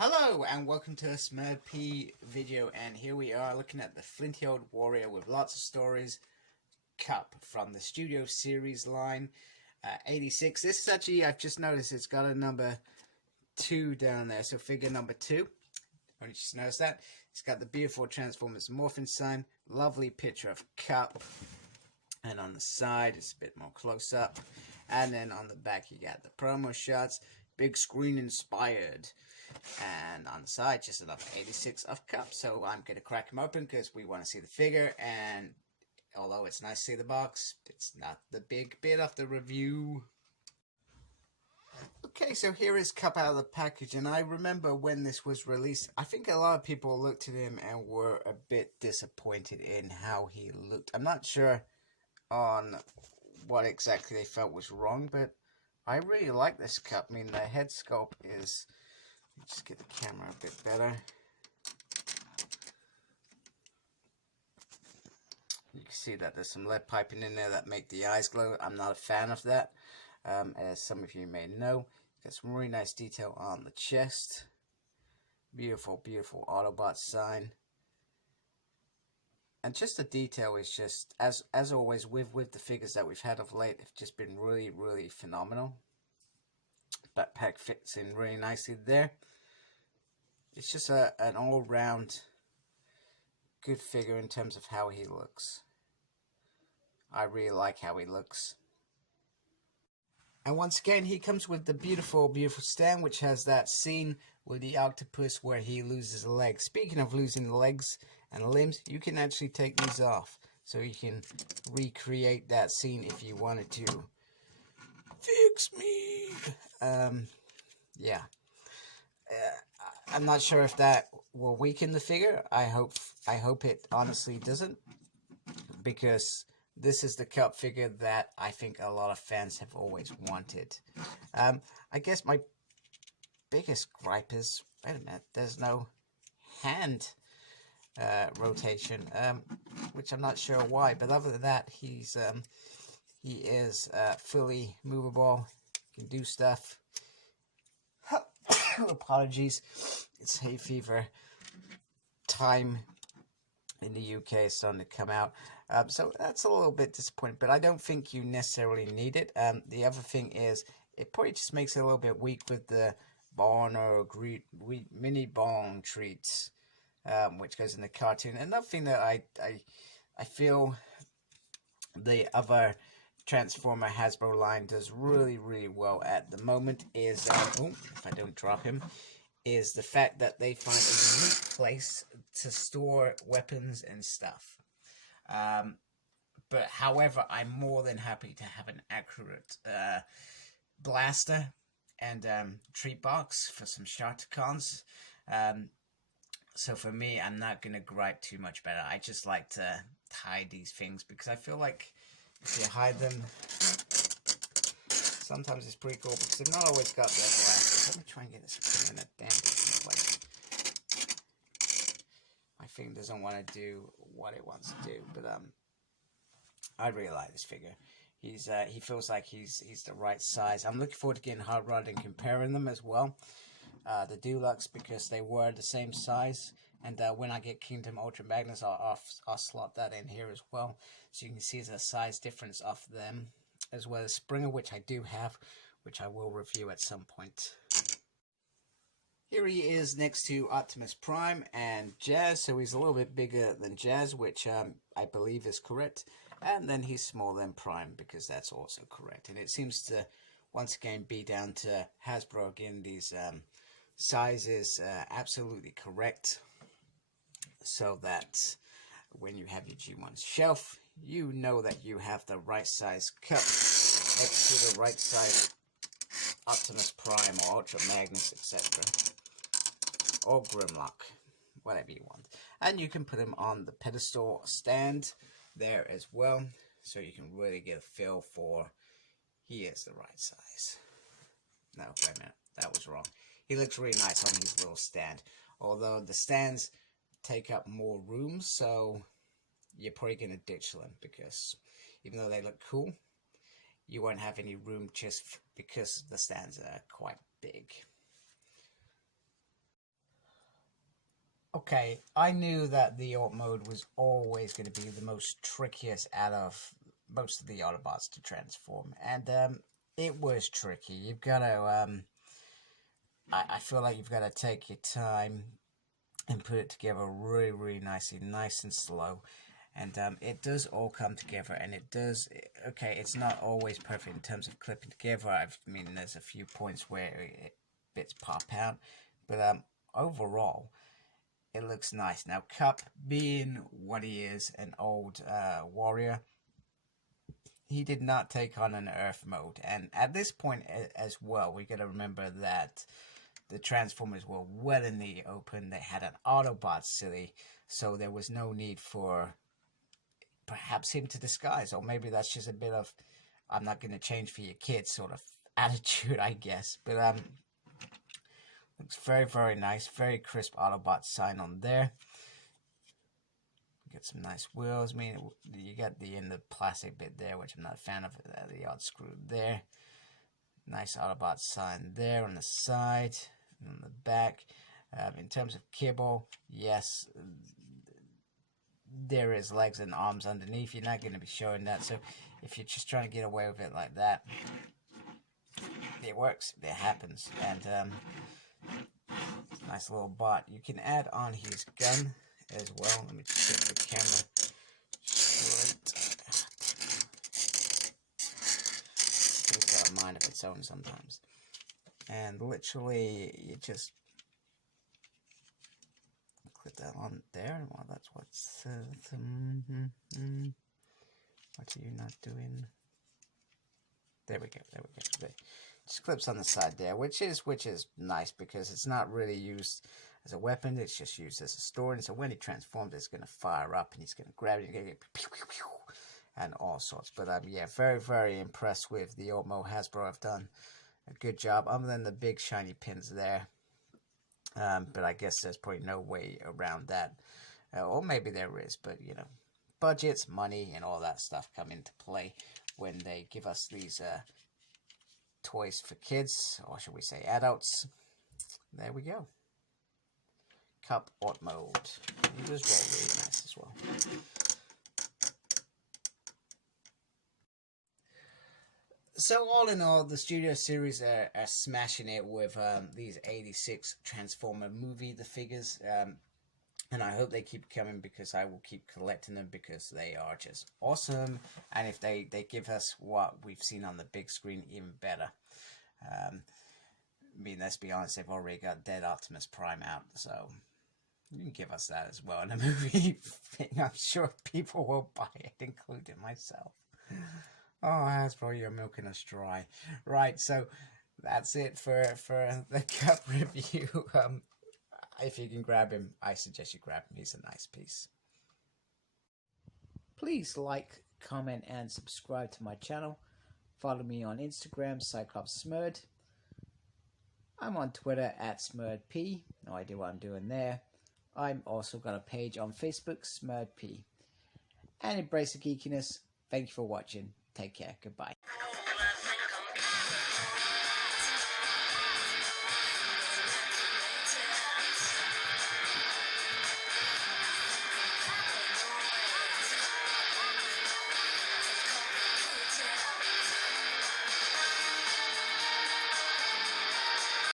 Hello and welcome to a SmurP video, and here we are looking at the Flinty Old Warrior with lots of stories cup from the Studio Series line, 86. This is actually, I've just noticed it's got a number 2 down there, so figure number 2. I just noticed that. It's got the beautiful Transformers morphing sign, lovely picture of Cup, and on the side it's a bit more close up, and then on the back you got the promo shots, big screen inspired. And on the side, just another 86 of Cup. So I'm going to crack him open because we want to see the figure. And although it's nice to see the box, it's not the big bit of the review. Okay, so here is Cup out of the package. And I remember when this was released, I think a lot of people looked at him and were a bit disappointed in how he looked. I'm not sure on what exactly they felt was wrong, but I really like this Cup. I mean, the head sculpt is... Just get the camera a bit better. You can see that there's some lead piping in there that make the eyes glow. I'm not a fan of that, as some of you may know. Got some really nice detail on the chest. Beautiful, beautiful Autobot sign. And just the detail is just, as always, with the figures that we've had of late, have just been really, really phenomenal. Backpack fits in really nicely there. It's just an all-round good figure in terms of how he looks. I really like how he looks. And once again, he comes with the beautiful, beautiful stand, which has that scene with the octopus where he loses a leg. Speaking of losing the legs and limbs, you can actually take these off. So you can recreate that scene if you wanted to. Fix me! Yeah. I'm not sure if that will weaken the figure. I hope it honestly doesn't, because this is the Cup figure that I think a lot of fans have always wanted. I guess my biggest gripe is, wait a minute, there's no hand rotation, which I'm not sure why, but other than that, he is fully movable, can do stuff. Apologies, it's hay fever time in the UK. It's starting to come out, so that's a little bit disappointing, but I don't think you necessarily need it. The other thing is, it probably just makes it a little bit weak with the Bond or mini Bond treats, which goes in the cartoon. Another thing that I feel the other Transformer Hasbro line does really, really well at the moment is, if I don't drop him, is the fact that they find a unique place to store weapons and stuff. But however, I'm more than happy to have an accurate blaster and treat box for some Sharticons. So for me, I'm not going to gripe too much about it. I just like to hide these things because I feel like if you hide them, sometimes it's pretty cool because they've not always got that blast. Let me try and get this in a damn place. My thing doesn't want to do what it wants to do, but I really like this figure. He feels like he's the right size. I'm looking forward to getting Hot Rod and comparing them as well. The Deluxe, because they were the same size. And when I get Kingdom Ultra Magnus, I'll slot that in here as well. So you can see the size difference of them. As well as Springer, which I do have, which I will review at some point. Here he is next to Optimus Prime and Jazz. So he's a little bit bigger than Jazz, which I believe is correct. And then he's smaller than Prime, because that's also correct. And it seems to, once again, be down to Hasbro again. These sizes absolutely correct, so that when you have your G1 shelf, you know that you have the right size Cup next to the right size Optimus Prime or Ultra Magnus, etc. Or Grimlock, whatever you want. And you can put him on the pedestal stand there as well, so you can really get a feel for he is the right size. No, wait a minute, that was wrong. He looks really nice on his little stand, although the stands take up more room, so you're probably going to ditch them, because even though they look cool, you won't have any room just because the stands are quite big. Okay, I knew that the alt mode was always going to be the most trickiest out of most of the Autobots to transform, and it was tricky. You've got to, I feel like you've got to take your time and put it together really, really nicely, nice and slow. And it does all come together, and it does, okay, it's not always perfect in terms of clipping together. I mean, there's a few points where bits pop out, but overall, it looks nice. Now, Kup, being what he is, an old warrior, he did not take on an Earth mode. And at this point as well, we got to remember that the Transformers were well in the open. They had an Autobot city, so there was no need for perhaps him to disguise. Or maybe that's just a bit of, I'm not going to change for your kids sort of attitude, I guess. But looks very, very nice. Very crisp Autobot sign on there. Get some nice wheels. I mean, you got the in the plastic bit there, which I'm not a fan of. The odd screw there. Nice Autobot sign there on the side and on the back. In terms of kibble, yes, there is legs and arms underneath. You're not going to be showing that. So if you're just trying to get away with it like that, it works. It happens. And nice little bot. You can add on his gun as well. Let me just get the camera straight. It's got a mind of its own sometimes. And literally, you just clip that on there. Well, that's what's what are you not doing? There we go. There we go. There. Just clips on the side there, which is nice because it's not really used as a weapon. It's just used as a storage. So when he transforms, it's going to fire up and he's going to grab it and get pew, pew, pew, and all sorts. But yeah, very, very impressed with the Ultimo. Hasbro have done a good job, other than the big shiny pins there. But I guess there's probably no way around that. Or maybe there is, but you know, budgets, money, and all that stuff come into play when they give us these toys for kids, or should we say adults. There we go. Kup Alt Mode. He does roll really nice as well. So all in all, the Studio Series are smashing it with these 86 Transformer movie, the figures. And I hope they keep coming because I will keep collecting them because they are just awesome. And if they give us what we've seen on the big screen, even better. I mean, let's be honest, they've already got Dead Optimus Prime out, so you can give us that as well in a movie thing. I'm sure people will buy it, including myself. Oh, Hasbro, you're milking us dry. Right, so that's it for the Kup review. If you can grab him, I suggest you grab him. He's a nice piece. Please like, comment, and subscribe to my channel. Follow me on Instagram, Cyclops Smurd. I'm on Twitter at SmurdP. No idea what I'm doing there. I'm also got a page on Facebook, SmurdP. And embrace the geekiness. Thank you for watching. Take care. Goodbye.